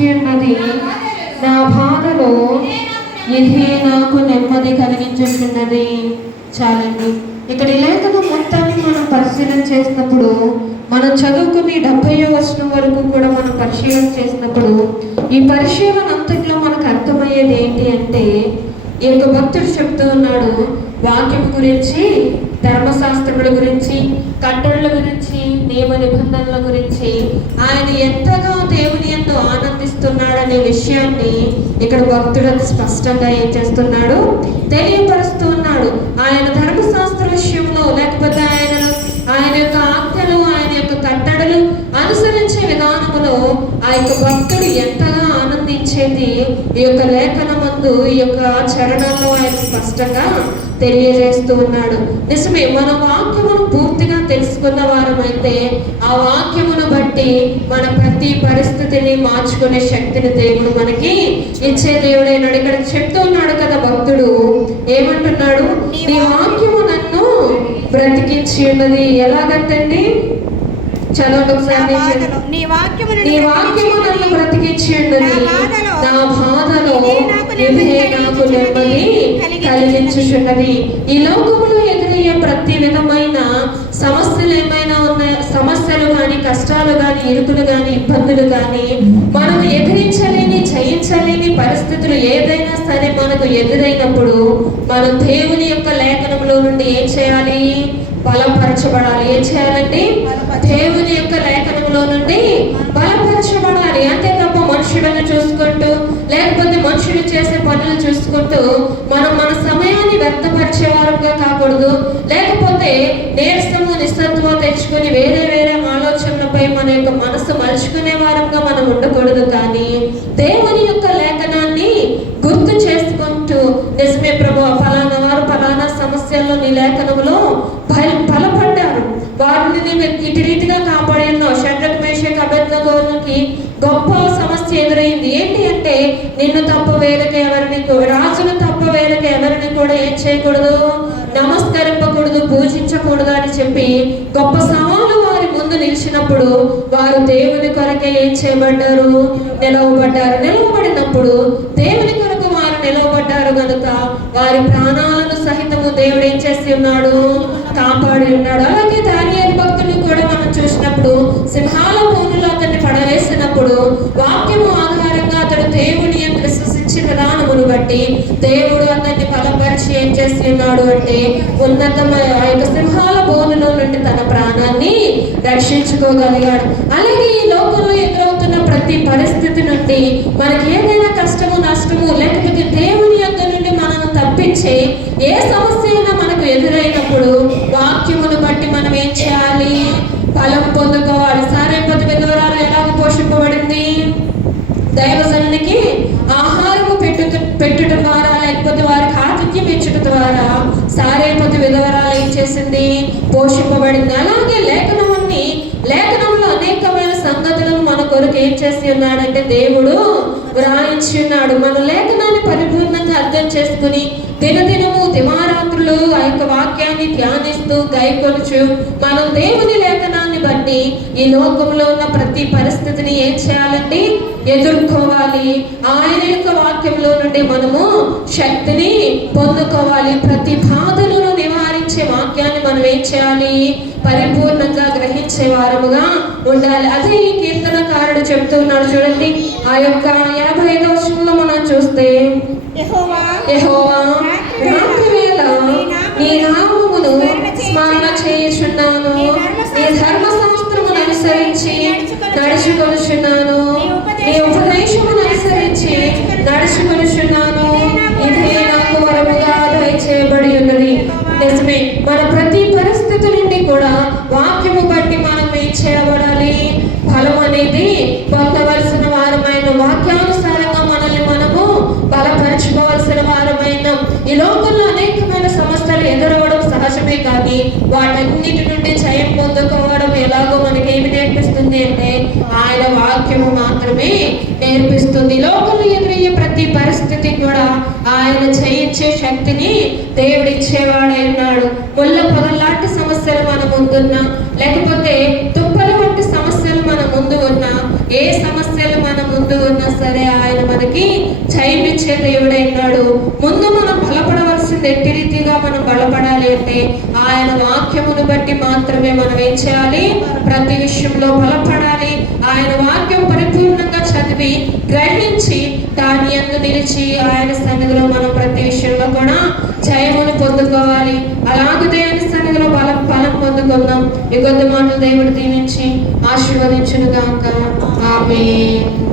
బ్రతికించి ఉన్నది. నా బాధలో ఇదే నాకు నెమ్మది కలిగించుచున్నది. చాలండి. ఇక్కడ లేఖనం మొత్తాన్ని మనం పరిశీలన చేసినప్పుడు, మనం చదువుకుని 70వ వచనం వరకు కూడా మనం పరిశీలన చేసినప్పుడు, ఈ పరిశీలన అంతట్లో మనకు అర్థమయ్యేది ఏంటి అంటే, ఈ యొక్క భక్తుడు చెప్తూ ఉన్నాడు వాక్యం గురించి, ధర్మశాస్త్రముల గురించి, కట్టడల గురించి, నియమ నిబంధనల గురించి ఆయన ఎంతగా దేవుని యందు ఆనందిస్తున్నాడనే విషయాన్ని ఇక్కడ భక్తుడు స్పష్టంగా ఏం చేస్తున్నాడు, తెలియపరుస్తూ ఉన్నాడు. ఆయన ధర్మశాస్త్ర విషయంలో, లేకపోతే ఆయన యొక్క ఆజ్ఞలు, ఆయన యొక్క కట్టడలు అనుసరించే విధానములో ఆ యొక్క భక్తుడు ఎంతగా ఆనందించేది ఈ యొక్క లేఖనమందు, ఈ యొక్క చరణంలో ఆయన స్పష్టంగా తెలియజేస్తూ ఉన్నాడు. నిజమే, మన వాక్యమును పూర్తిగా తెలుసుకున్న వారమైతే ఆ వాక్యమును బట్టి మన ప్రతి పరిస్థితిని మార్చుకునే శక్తిని దేవుడు మనకి ఇచ్చే దేవుడైనాడు. ఇక్కడ చెప్తూ ఉన్నాడు కదా భక్తుడు, ఏమంటున్నాడు, నీ వాక్యము నన్ను బ్రతికించి ఉన్నది. ఎలాగంటండి, చదవండి ఒకసారి. నీ వాక్యము నన్ను బ్రతికించి ఉన్నది, నా బాధలో ఇదే నాకు నెమ్మది కలిగించుచున్నది. ఈ లోకంలో ఎదురయ్యే ప్రతి విధమైన సమస్యలు ఏమైనా ఉన్నాయి, సమస్యలు కానీ, కష్టాలు కానీ, ఇరుకులు కానీ, ఇబ్బందులు కానీ, మనం ఎదిరించలేని, జయించలేని పరిస్థితులు ఏదైనా సరే మనకు ఎదురైనప్పుడు మనం దేవుని యొక్క లేఖనంలో నుండి ఏం చేయాలి, బలపరచబడాలి. ఏం చేయాలండి, దేవుని యొక్క లేఖనంలో నుండి బలపరచబడాలి. అంతే తప్ప మనుషులను చూసుకుంటూ, లేకపోతే మనుషులు చేసే పనులు చూసుకుంటూ మనం మన సమయాన్ని వ్యర్థపరిచే వారంగా కాకూడదు. లేకపోతే నీరసము, నిస్సత్వం తెచ్చుకొని వేరే వేరే ఆలోచనలపై మన యొక్క మనసు మలుచుకునే వారంగా మనం ఉండకూడదు. కానీ దేవుని యొక్క లేఖనాన్ని గుర్తు చేసుకుంటూ, నిజమే ప్రభు, ఫలానా వారు ఫలానా సమస్యల్లో నీ లేఖనంలో బలపడ్డారు, వారిని ఇటు రీతిగా కాపాడాను. షడ్రక్, మేషక్, అబేద్నెగోకి గొప్ప సమస్య ఎదురైంది. ఏంటి అంటే, నిన్ను తప్ప వేరొక ఎవరిని, రాజును తప్ప వేరొక ఎవరిని కూడా ఏం చేయకూడదు, నమస్కరింపకూడదు, పూజించకూడదు అని చెప్పి గొప్ప సవాలు వారి ముందు నిలిచినప్పుడు వారు దేవుని కొరకే ఏం చేయబడ్డారు, నిలవబడ్డారు. నిలవబడినప్పుడు దేవుని కొరకు వారు నిలవబడ్డారు కనుక వారి ప్రాణాలను సహితము దేవుడు ఏం చేసి ఉన్నాడు, కాపాడి ఉన్నాడు. అలాగే దానియేలు భక్తుని కూడా మనం చూసినప్పుడు సింహాల బోనులో అతన్ని పడవేసినప్పుడు వాక్యము ఆధారంగా అతడు దేవుని యందు విశ్వసించిన విధానమును బట్టి దేవుడు అతన్ని బలపరిచి ఏం చేసి ఉన్నాడు అంటే, ఉన్నతమైన ఆ యొక్క సింహాల బోనులో నుండి తన ప్రాణాన్ని రక్షించుకోగలిగాడు. అలాగే ఈ లోకంలో ఎదురవుతున్న ప్రతి పరిస్థితి నుండి మనకి ఏదైనా కష్టము, నష్టము, లేకపోతే దేవుని యొక్క నుండి మనల్ని తప్పించే ఏ సమస్య అయినా మనకు ఎదురైనప్పుడు వాక్యమును బట్టి మనం ఏం చేయాలి, ఫలం పొందుకోవాలి. సారేపతి విధవరాలు ఎలాగ పోషింపబడింది, దైవజనునికి ఆహారము పెట్టుట ద్వారా, లేకపోతే వారికి ఆతిథ్యం ఇచ్చుట ద్వారా సారేపతి విధవరాలు ఏం చేసింది, పోషింపబడింది. అలాగే లేఖనంలో అనేకమైన సంగతులను మన కొరకు ఏం చేసి ఉన్నాడంటే దేవుడు వ్రాయించి ఉన్నాడు. మన లేఖనాన్ని పరిపూర్ణంగా అర్థం చేసుకుని దినదినము దివారాత్రులు ఆ యొక్క వాక్యాన్ని ధ్యానిస్తూ గైకొనుచు మనం దేవుని లేఖనాన్ని బట్టి ఈ లోకంలో ఉన్న ప్రతి పరిస్థితిని ఏం చేయాలండి, ఎదుర్కోవాలి. ఆయన యొక్క వాక్యంలో నుండి మనము శక్తిని పొందుకోవాలి. ప్రతి బాధలను నివారించే వాక్యాన్ని మనం ఏం చేయాలి, పరిపూర్ణంగా గ్రహించే వారముగా ఉండాలి. అదే ఈ కీర్తనకారుడు చెప్తున్నాడు. చూడండి, ఆ యొక్క 55వ వచనంలో మనం చూస్తే, యెహోవా రాత్రివేళ నీ నామమును స్మరణ చేయుచున్నాను, నీ ధర్మశాస్త్రమును అనుసరించి నడుచుకొనుచున్నాను, నీ ఉపదేశమును అనుసరించి నడుచుకొనుచున్నాను. ఇదే నాకు వరముగా దయచేయబడి ఉన్నది. నిజమే, మన ప్రతి పరిస్థితి నుండి కూడా వాక్యము బట్టి మనం ఏం చేయబడాలి, ఫలం అనేది పొందవలసిన వారమైన, వాక్యానుసారంగా మనల్ని మనము బలపరచుకోవాల్సిన వారమైన. ఈ లోకంలో అనేకమైన సమస్యలు ఎదురవడం సహజమే, కానీ వాటన్నిటి నుండి జయం పొందుకోవడం ఎలాగో మనకేమి నేర్పిస్తుంది అంటే ఆయన వాక్యము మాత్రమే నేర్పిస్తుంది. లోకంలో ఎదురయ్యే ప్రతి పరిస్థితి కూడా ఆయన జయించే శక్తిని దేవుడిచ్చేవాడై ఉన్నాడు. ముళ్ళ పొదల్లాంటి సమస్యలు మన ముందున్నా, లేకపోతే తుప్పల వంటి సమస్యలు మన ముందు ఉన్నా, ఏ సమస్యలు మన ముందు ఉన్నా సరే ఆయన మనకి జయమిచ్చే దేవుడై ఉన్నాడు. ముందు మనం బలపడవలసింది ఎట్టి రీతిగా మనం బలపడాలి అంటే ఆయన వాక్యమును బట్టి మాత్రమే మనం ఏం చేయాలి, ప్రతి విషయంలో బలపడాలి. ఆయన వాక్యం పరిపూర్ణంగా చదివి గ్రహించి దాని యందు నిలిచి ఆయన సన్నిధిలో మనం ప్రతి విషయంలో కూడా జయమును పొందుకోవాలి. అలాగే దేవుని సన్నిధిలో ఫలం పొందుకుందాం. ఈ కొద్ది మాటలు దేవుడు దీవించి ఆశీర్వదించును గాక. ఆమేన్.